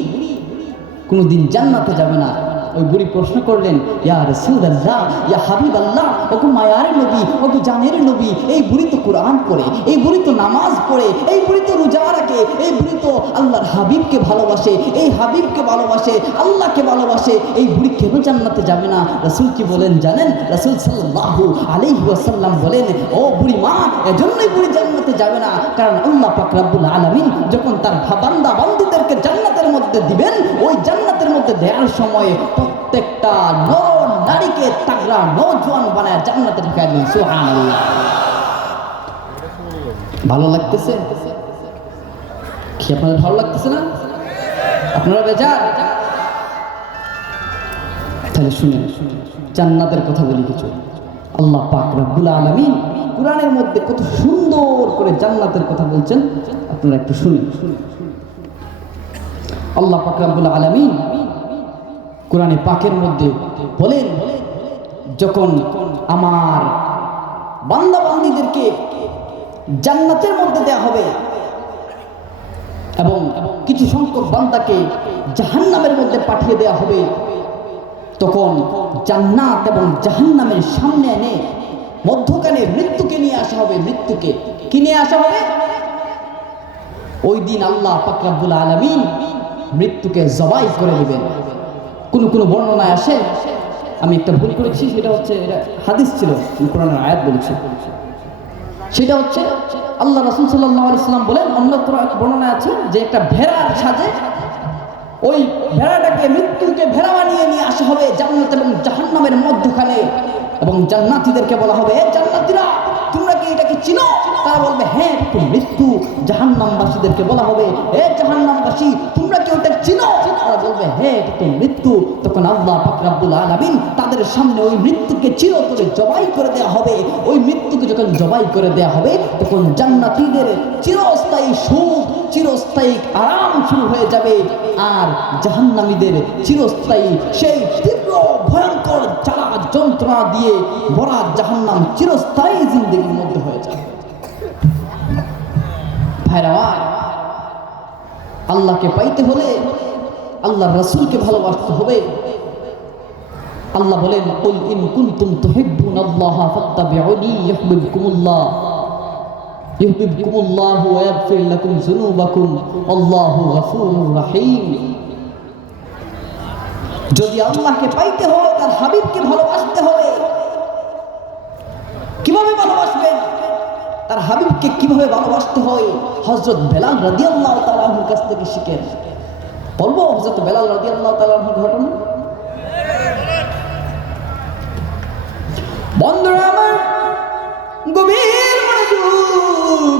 কোনোদিন জান্নাতে যাবে না। ওই বুড়ি প্রশ্ন করলেন, ইয়া রাসূলুল্লাহ, ইয়া হাবিবাল্লাহ, ওগো মায়ার নবী, ওগো জানের নবী, এই বুড়ি তো কোরআন পড়ে, এই বুড়ি তো নামাজ পড়ে, এই বুড়ি তো রোজা রাখে, এই বুড়ি তো আল্লাহর হাবিবকে ভালোবাসে, এই হাবিবকে ভালোবাসে, আল্লাহকে ভালোবাসে, এই বুড়ি কেন জান্নাতে যাবে না? রাসূল কি বলেন জানেন? রাসূল সাল্লাল্লাহু আলাইহি ওয়াসাল্লাম বলেন, ও বুড়ি মা, এজন্যই বুড়ি জান্নাতে যাবে না, কারণ আল্লাহ পাক রব্বুল আলামিন যখন তার বান্দা বান্দীদেরকে জান্নাতের মধ্যে দিবেন, ওই জান্নাতের মধ্যে দেওয়ার সময় প্রত্যেকটা নর নারীকে তাগড়া নওজোয়ান বানায় জান্নাতে ঢুকায় দিবেন। সুবহানাল্লাহ। ভালো লাগতেছে কি? আপনাদের ভালো লাগতেছে না? আপনারা বেজার? তাহলে শুনেন, জান্নাতের কথা বলি কিছু। আল্লাহ পাক রব্বুল আলামিন কোরআনের মধ্যে কত সুন্দর করে জান্নাতের কথা বলছেন, আপনারা একটু শুনুন। আল্লাহ পাক রব্বুল আলামিন কোরআনে পাকের মধ্যে বলেন, যখন আমার বান্দা বান্দীদেরকে জান্নাতের মধ্যে দেয়া হবে এবং কিছু সংখ্যক বান্দাকে জাহান্নামের মধ্যে পাঠিয়ে দেয়া হবে, তখন জান্নাত এবং জাহান্নামের সামনে এনে মধ্যখানে মৃত্যুকে নিয়ে আসা হবে। মৃত্যুকে কি নিয়ে আসা হবে? ওই দিন আল্লাহ পাক রব্বুল আলামিন মৃত্যুকে জবাই করে দিবেন। কোন কোন বর্ণনায় আসে, আমি একটা ভুল করেছি, সেটা হচ্ছে, এটা হাদিস ছিল, কোরআনের আয়াত বলেছে, সেটা হচ্ছে আল্লাহ রাসূল সাল্লাল্লাহু আলাইহি ওয়াসাল্লাম বলেন, অন্য বর্ণনায় আছে যে একটা ভেড়ার সাজে ওই ভেড়াটাকে, মৃত্যুকে ভেড়া বানিয়ে নিয়ে আসা হবে জান্নাত এবং জাহান্নামের মধ্যখানে, এবং জান্নাতীদেরকে বলা হবে, এ জান্নাতীরা, তোমরা কি এটাকে চিনো? তারা বলবে, হ্যাঁ, এটা মৃত্যু। জাহান্নামবাসীদেরকে বলা হবে, এ জাহান্নামবাসী, তোমরা কি ওটা চিনো? তারা বলবে, হ্যাঁ, এটা তো মৃত্যু, তখন আল্লাহ পাক রব্বুল আলামিন তাদের সামনে ওই মৃত্যুকে চিরতরে জবাই করে দেওয়া হবে। ওই মৃত্যুকে যখন জবাই করে দেওয়া হবে তখন জান্নাতীদের চিরস্থায়ী সুখ, চিরস্থায়ী আরাম শুরু হয়ে যাবে, আর জাহান্নামীদের চিরস্থায়ী সেই তীব্র ভয়ঙ্কর জ্বালা যন্ত্রণা দিয়ে ভরা জাহান্নাম চিরস্থায়ী জিন্দেগির মধ্যে হয়ে যাবে। ভাইরা, আল্লাহকে পাইতে হলে আল্লাহর রাসূলকে ভালোবাসতে হবে। আল্লাহ বলেন, কুল ইন কুনতুম তুহিব্বুনাল্লাহা ফাত্তাবিউনি ইউহিব্বুকুমুল্লাহু ওয়া ইয়াগফির লাকুম যুনুবাকুম আল্লাহু গফুরুর রহিম। যদি আল্লাহকে পাইতে হয় তার হাবিবকে ভালোবাসতে হবে। কিভাবে ভালোবাসবেন? তার হাবিবকে কিভাবে ভালোবাসতে হয় হযরত বেলাল রাদিয়াল্লাহু তাআলা আনহুর কাছ থেকে শিখেন। বলবো হযরত বেলাল রাদিয়াল্লাহু তাআলা আনহুর ঘটনা। বন্ধুরা আমার, গভীর মনোযোগ।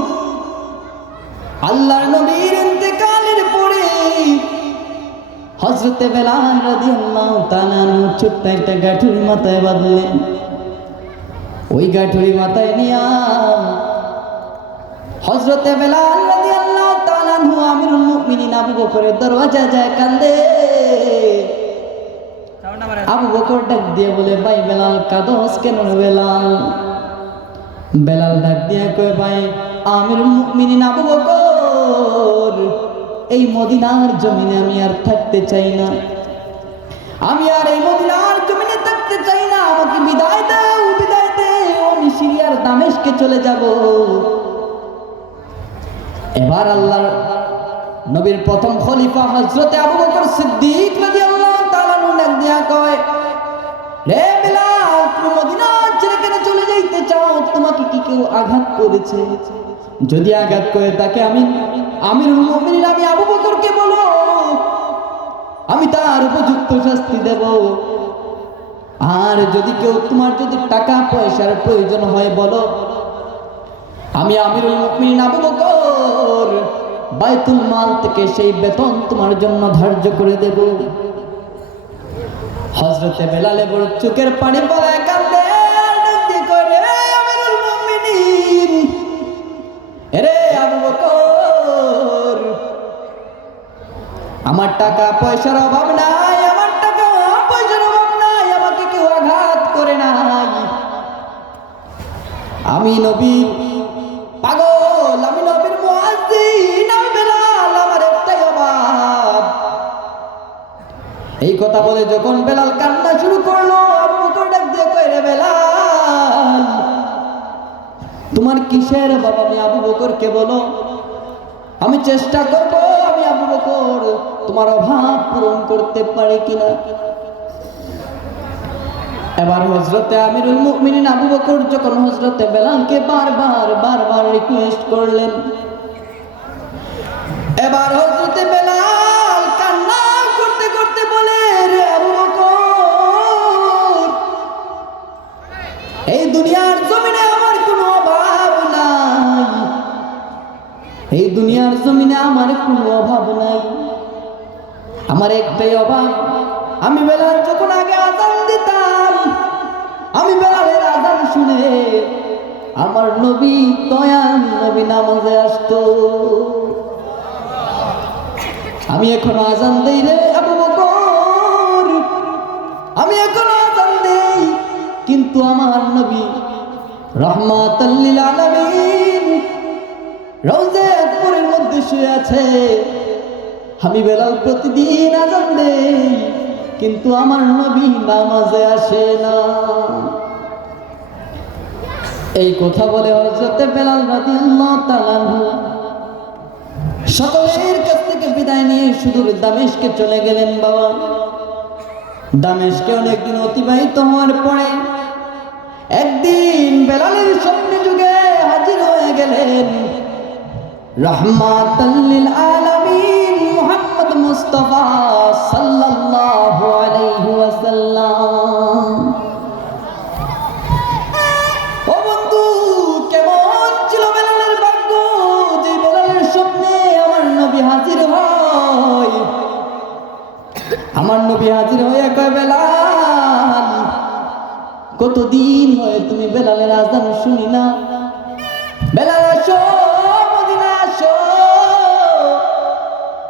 আল্লাহর নবীর ইন্তেকালের পরে হযরত বেলাল রাদিয়াল্লাহু তাআলা আনহু ছোট্ট একটা গাঁঠুরি মাথায় বাঁধলেন। ওই গাঁঠুরি মাথায় নিয়া হযরত বেলাল রাদিয়াল্লাহু তাআলা আনহু আমিরুল মুমিনিন আবু বকরের দরওয়াজায় যায় কান্দে। আবু বকর ডাক দিয়ে বলে, ভাই বেলাল কাঁদোস কেন রে বেলাল? বেলাল ডাক দিয়ে কয়, ভাই আমিরুল মুমিনিন আবু বকর, এই মদিনার জমিনে আমি আর থাকতে চাই না। আমি আর এই মদিনার জমিনে থাকতে চাই না। আমাকে বিদায় দাও, বিদায় দাও। আমি সিরিয়ার দামেস্কে চলে যাব। এবার আল্লাহর নবীর প্রথম খলিফা হযরত আবু বকর সিদ্দিক রাদিয়াল্লাহু তাআলা ডাক দিয়া কয়, রে বেলাল, তুমি মদিনা ছেড়ে কেন চলে যাইতে চাও? তোমাকে কি কেউ আঘাত করেছে? যদি আঘাত করে তাকে আমিরুল মুমিনিন আমি আবু বকরকে বলো, আমি তার উপযুক্ত শাস্তি দেব। আর যদি কেউ তোমার যদি টাকা পয়সার প্রয়োজন হয় বলো, আমি আমিরুল মুমিনিন আবু বকর বাইতুল মাল থেকে সেই বেতন তোমার জন্য ধার্য করে দেব। হযরতে বেলালে বড় চোখের পানি পড়ে কাঁদে, ডাকতে করে, আমিরুল মুমিনিন, আরে আবু বকর, আমার টাকা পয়সার অভাব নাই, আমার টাকা পয়সার অভাব নাই, আমাকে কেউ আঘাত করে নাই। আমি নবী পাগল, আমি নবীর মুয়াজ্জিন, আমি বেলাল, আমার একটাই অভাব। এই কথা বলে যখন বেলাল কান্না শুরু করলো, আবু বকর ডাক দিয়ে কয়, রে বেলাল, তোমার কিসের অভাব? আমি আবু বকরকে বলো, আমি চেষ্টা করব আমি আবু বকর তোমার অভাব পূরণ করতে পারি কিনা। এবার হযরতে আমিরুল মুমিনিন আবু বকর যখন হযরতে বেলালকে বারবার রিকোয়েস্ট করলেন, এবার হযরতে বেলাল কান্না করতে করতে বলে, রে আবু বকর, এই দুনিয়ার জমিনে আমার কোনো অভাব নাই, এই দুনিয়ার জমিনে আমার কোনো অভাব নাই। আমার একটাই অভাব, আমি বেলাল যখন আগে আযান দিতাম, আমি বেলালের আযান শুনে আমার নবী দয়াল নবী নামাজে আসতো। আমি এখন আযান দেই রে আবু বকর, আমি এখন আযান দেই, কিন্তু আমার নবী রাহমাতাল লিল আলামিন রওজা আকবরের মধ্যে শুয়ে আছে। আমি বেলাল প্রতিদিন আযান দেই, কিন্তু আমার নবী নামাজে আসে না। এই কথা বলে হযরতে বেলাল রাদিয়াল্লাহু তাআলা সকলের কাছ থেকে বিদায় নিয়ে সুদূর দামেস্কে চলে গেলেন। বাবা, দামেস্কে অনেকদিন অতিবাহিত হওয়ার পরে একদিন বেলালের স্বপ্নে যুগে হাজির হয়ে গেলেন রাহমাতাল লিল আলামিন মুহাম্মদ মুস্তাফা সাল্লাল্লাহু আলাইহি ওয়াসাল্লাম। ও বন্ধু, কেমন ছিল বেলালের ভাগ্য যে বেলালের স্বপ্নে আমার নবী হাজির হয়। আমার নবী হাজির হয়ে কয়, বেলাল, কতদিন হয়ে তুমি বেলালের আজান শুনি না। বেলাল আসো, মদিনায় আসো,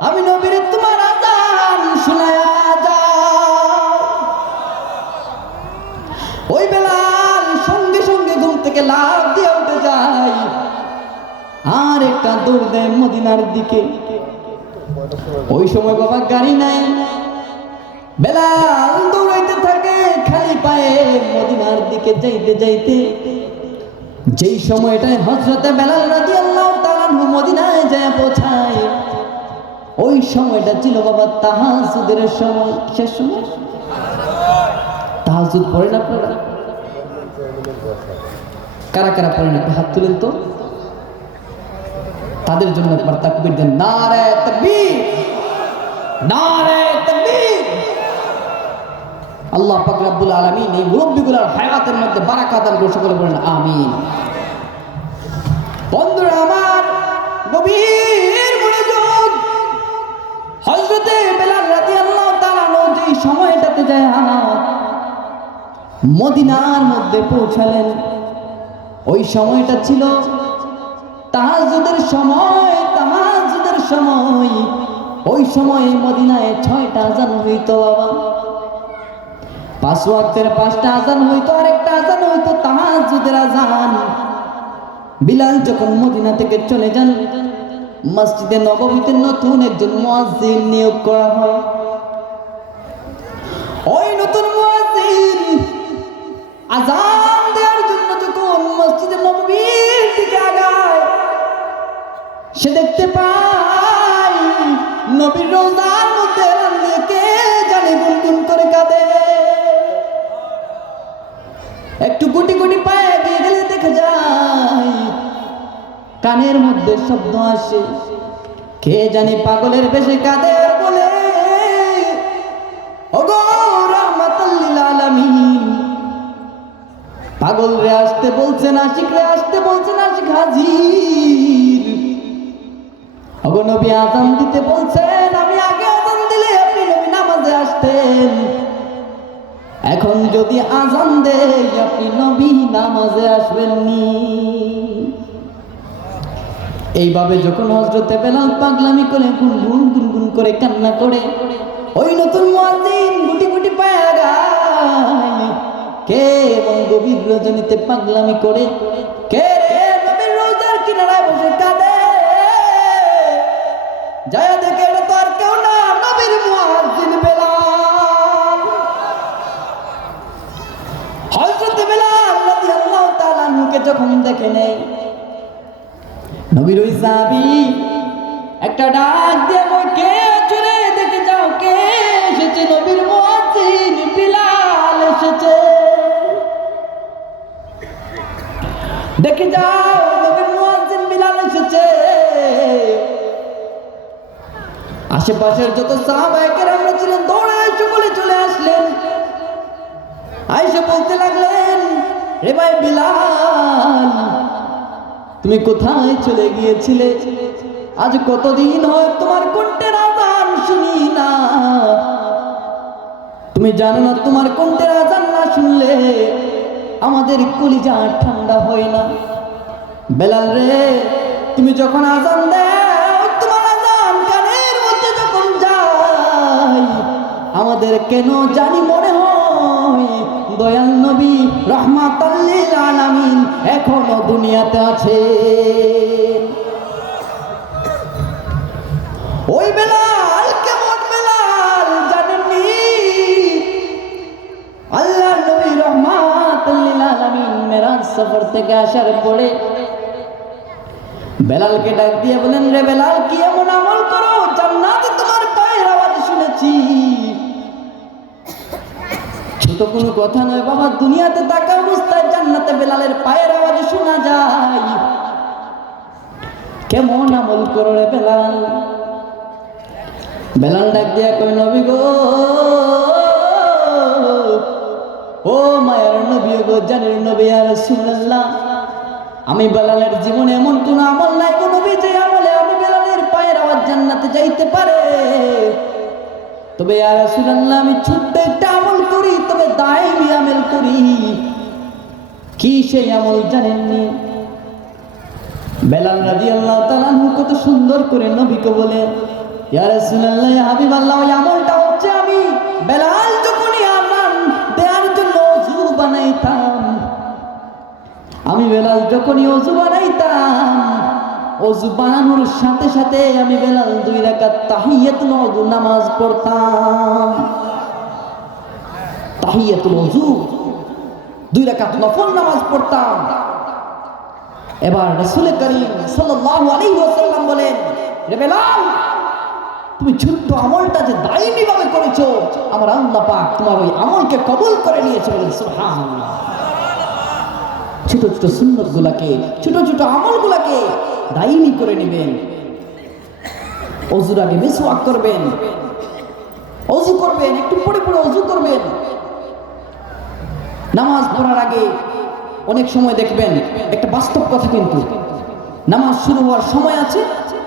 আমি নবীর তোমার আজান শুনায়া যাও। ওই বেলাল সঙ্গে সঙ্গে ঘুম থেকে লাফ দিয়ে উঠে যায়, আর একটা দৌড় দেয় মদিনার দিকে। ওই সময় বাবা গাড়ি নাই, বেলাল দৌড়াইতে থাকে খালি পায়ে মদিনার দিকে যাইতে যাইতে। যেই সময়টায় হযরতে বেলাল রাদিয়াল্লাহু তাআলা আনহু মদিনায় যায় পৌঁছায়, ওই সময়টা ছিল বাবা তাহাজ্জুদের সময়। শেষ সময় তাহাজ্জুদ পড়ে না আপনারা? কারা কারা পড়েন একটু হাত তুলেন তো, তাদের জন্য একবার তাকবীর দেন। নারে তাকবীর, নারে তাকবীর। আল্লাহ পাক রব্বুল আলামিন এই মুরব্বিগুলোর হায়াতের মধ্যে বারাকাত দান করে, সকলে বলেন আমিন। বন্ধুরা আমার, গভীর মনোযোগ। হযরতে বেলাল রাদিয়াল্লাহু তাআলা যেই সময়টাতে যায় মদিনার মধ্যে পৌঁছালেন, ওই সময়টা ছিল তাহাজ্জুদের সময়। তাহাজ্জুদের সময়, ওই সময়ে মদিনায় 6টা আজান হইতো বাবা। 5 ওয়াক্তের 5টা আজান হইতো, আর একটা আজান হইতো তাহাজ্জুদের আজান। বিলাল যখন মদিনা থেকে চলে যান, মসজিদে নববীতে নতুন একজন মুয়াজ্জিন নিয়োগ করা হয়। ওই নতুন মুয়াজ্জিন আজান দেওয়ার জন্য যখন মসজিদে নববীর দিকে আগায়, সে দেখতে পায় নবীর রওজার মধ্যে কে জানে গুনগুন করে কাঁদে। একটু গুটি গুটি পায়ে এগিয়ে গেলে দেখা যায় কানের মধ্যে শব্দ আসে, কে জানি পাগলের বেশে কাঁদে আর বলে, ওগো রাহমাতাল লিল আলামিন। পাগল রে আসতে বলছেন, আশিক রে আসতে বলছেন, আশিক হাজির। ওগো নবী আজান দিতে বলছেন, আমি আগে আজান দিলে আপনি নবী নামাজে আসতেন, এখন যদি আজান দেই আপনি নবী নামাজে আসবেননি। এইভাবে যখন হযরতে বেলাল পাগলামি করে গুনগুন গুনগুন করে কান্না করে, ওই নতুন মুয়াজ্জিন গুটি গুটি পায়ে আগায়। কে এবং গভীর রজনীতে পাগলামি করে, কে রে নবীর রওজার কিনারায় বসে কাঁদে। যায় দেখে এটা তো আর কেউ না, নবীর মুয়াজ্জিন বেলাল। হযরতে বেলাল রাদিয়াল্লাহু তাআলা আনহুকে যখন দেখে নেয়, নবীর ওই সাহাবী একটা ডাক দিয়ে বলে, কে চলে দেখে যাও কে এসেছে। নবীর মুয়াজ্জিন বিলাল এসেছে, দেখে যাও নবীর মুয়াজ্জিন বিলাল এসেছে। আশেপাশের যত সাহাবায়ে কেরামরা ছিলেন দৌড়ে সকলে চলে আসলেন। আয়েশা বলতে লাগলেন, রে ভাই বিলাল, তুমি কোথায় চলে গিয়েছিলে? আজ কতদিন হয় তোমার কণ্ঠের আজান শুনি না। তুমি জানো না তোমার কণ্ঠের আজান না শুনলে আমাদের কলিজা ঠান্ডা হয় না। বেলাল রে, তুমি যখন আজান দাও, তোমার আজান কানের মধ্যে যখন যায়, আমাদের কেন জানি মনে হয় দয়াল নবী রাহমাতাল লিল আলামিন এখনো দুনিয়াতে আছে। ওই বেলাল কেমন বেলাল জানেননি? আল্লাহর নবী রাহমাতাল লিল আলামিন মেরাজ সফর থেকে আসার পরে বেলালকে ডাক দিয়ে বলেন, রে বেলাল, কি এমন আমল করো জান্নাতে তোমার পায়ের আওয়াজ শুনেছি। ছোট কোনো কথা নয় বাবা, দুনিয়াতে থাকা অবস্থায় জান্নাতে বেলালের পায়ের আওয়াজ শোনা যায়। কেমন আমল করো রে বেলাল? বেলাল ডাক দিয়া কই, নবী গো, ও মায়ার নবী গো, জানের নবী ইয়া রাসূলুল্লাহ, আমি বেলালের জীবনে এমন কোন আমল নাই গো নবী, যে আমলে আমি বেলালের পায়ের আওয়াজ জান্নাতে যাইতে পারে। তবে ইয়া রাসূলুল্লাহ আমি ছোট্ট একটা আমল করি, তবে দায়ী আমল করি। কি সেই আমল জানেননি? বেলাল রাদিয়াল্লাহু তাআলা আনহু কত সুন্দর করে নবীকে বলে, ইয়া রাসূলুল্লাহ ইয়া হাবিবাল্লাহ, ওই আমলটা হচ্ছে আমি বেলাল যখনই আযান দেওয়ার জন্য ওযু বানাইতাম, আমি বেলাল যখনই ওযু বানাইতাম, ওযু বানানোর সাথে সাথে আমি বেলাল 2 রাকাত তাহিয়াতুল ওযু নামাজ পড়তাম। তাহিয়াতুল ওযু 2 রাকাত নফল নামাজ পড়তাম। এবার রাসূল করিম সাল্লাল্লাহু আলাইহি ওয়াসাল্লাম বলেন, রে বেলাল, তুমি ছোট্ট আমলটা যে দায়ী ভাবে করেছো, আমার আল্লাহ পাক তোমার ওই আমলকে কবুল করে নিয়েছে। বলেন সুবহানাল্লাহ। ছোট ছোট সুন্নতগুলোকে, ছোট ছোট আমলগুলোকে দায়ী করে নেবেন। ওযুর আগে মিসওয়াক করবেন, ওযু করবেন, একটু পরে পরে ওযু করবেন। নামাজ পড়ার আগে অনেক সময় দেখবেন, একটা বাস্তব কথা, কিন্তু নামাজ শুরু হওয়ার সময় আছে,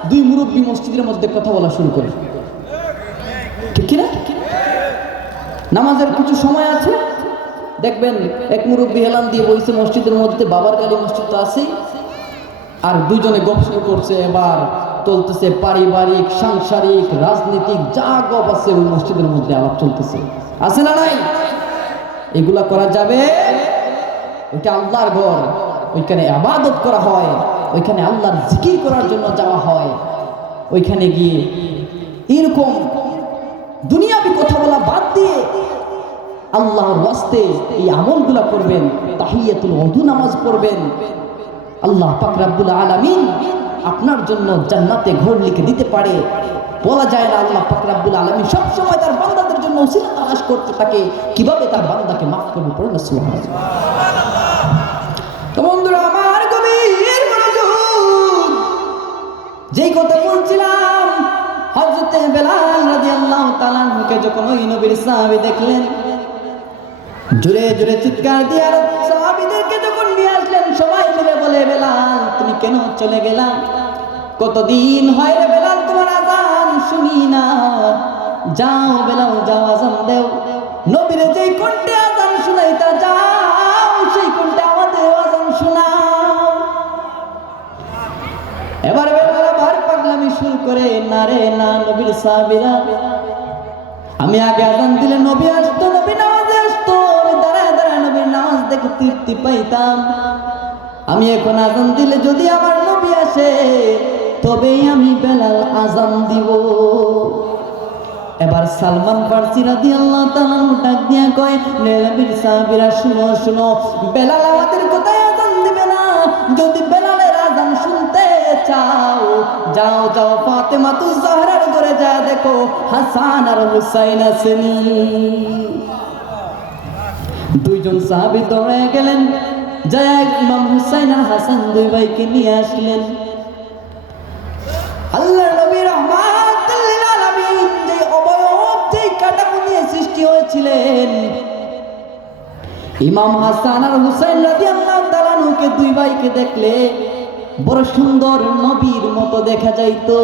2 মুরব্বী মসজিদের মধ্যে কথা বলা শুরু করে, ঠিক কিনা? নামাজের কিছু সময় আছে, দেখবেন এক মুরব্বী হেলান দিয়ে বইছে মসজিদের মধ্যে, বাবার গাড়ি মসজিদ তো আছেই, আর 2 জনে গপ শুরু করছে। এবার চলতেছে পারিবারিক, সাংসারিক, রাজনৈতিক যা গপ আছে ওই মসজিদের মধ্যে আলাপ চলতেছে, আছে না নাই? এগুলা করা যাবে? ওইটা আল্লাহর ঘর, ওইখানে ইবাদত করা হয়, ওইখানে আল্লাহর জিকির করার জন্য যাওয়া হয়। ওইখানে গিয়ে এরকম দুনিয়াবি কথা বলা বাদ দিয়ে আল্লাহর ওয়াস্তে এই আমলগুলা করবেন, তাহিয়াতুল ওযু নামাজ পড়বেন। আল্লাহ পাক রব্বুল আলামিন আপনার জন্য জান্নাতে ঘর লিখে দিতে পারে। বলা যায় না, আল্লাহ পাক রব্বুল আলামিন সব সময় তার বান্দাদের জন্য ওসিলা তালাশ করতে থাকে, কিভাবে তার বান্দাকে maaf করবে। পড়ুন না সুবহানাল্লাহ। তো বন্ধুরা আমার, গভীর মনোযোগ, যেই কথা বলছিলাম, হযরতে বেলাল রাদিয়াল্লাহু তাআলা আনহুকে যখন ওই নবীর সাহাবী দেখলেন, জোরে জোরে চিৎকার দিয়ে আর সাহাবীদেরকে যখন নিয়ে আসলেন, সবাই মিলে বলে, বেলাল তুমি কেন চলে গেলা? কতদিন হয় রে বেলাল তোমার আযান শুনি না। যাও বেলাল, যাও আযান দেও। নবীর যেই কণ্ঠে আযান শুনাইতা, যাও সেই কণ্ঠে আমাদের আযান শোনাও। এবার বেলাল আবার পাগলামি শুরু করে, না রে না, নবীর সাহাবীরা, আমি আগে আযান দিলে নবী আসতো, নবী নামাজে আসতো, আমি দাঁড়ায় দাঁড়ায় নবীর নামাজ দেখে তৃপ্তি পাইতাম। আমি এখন আযান দিলে যদি আমার নবী আসে, তবেই আমি বেলাল আযান দিব। এবার সালমান ফারসি রাদিয়াল্লাহু তাআলা ডাক দিয়া কয়, নবীর সাহাবীরা শুনো শুনো, বেলাল আমাদের কথায় আযান দিবে না। যদি বেলালের আযান শুনতে চাও, যাও যাও ফাতেমাতুজ জাহরার ঘরে যা দেখো, হাসান আর হুসাইন আসেনি। 2 জন সাহাবী দৌড়ে গেলেন, যায় ইমাম হুসাইন আর হাসান 2 ভাইকে নিয়ে আসলেন। আল্লাহর নবী রাহমাতুল লিল আলামিন যে অবয়ব, যে কাঠামো নিয়ে সৃষ্টি হয়েছিলেন, ইমাম হাসান আর হুসাইন রাদিয়াল্লাহু তাআলা আনহুকে 2 ভাইকে দেখলে বড় সুন্দর নবীর মতো দেখা যাইতো।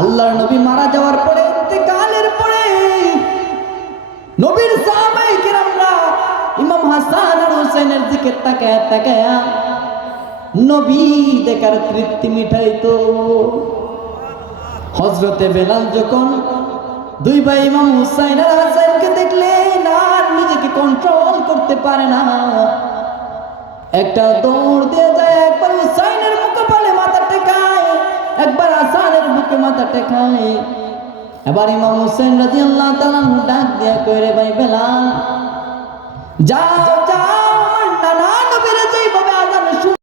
আল্লাহর নবী মারা যাওয়ার পরে, ইন্তেকালের পরে, নবীর সাহাবায়ে কেরামরা ইমাম হাসান আর হুসাইনের দিকে তাকায়া তাকায়া নবী দেখার তৃপ্তি মিটাইতো। হযরতে বেলাল যখন 2 ভাই ইমাম হুসাইন আর হাসানকে দেখলেন, আর নিজেকে কন্ট্রোল করতে পারে না, একটা দৌড় দিয়ে যায়, একবার হুসাইনের মুখপানে মাথা টেকায়, একবার হাসানের বুকে মাথা টেকায়। এবার ইমাম হুসাইন রাদিয়াল্লাহু তাআলা ডাক দিয়া কয়, রে ভাই বেলাল, যাও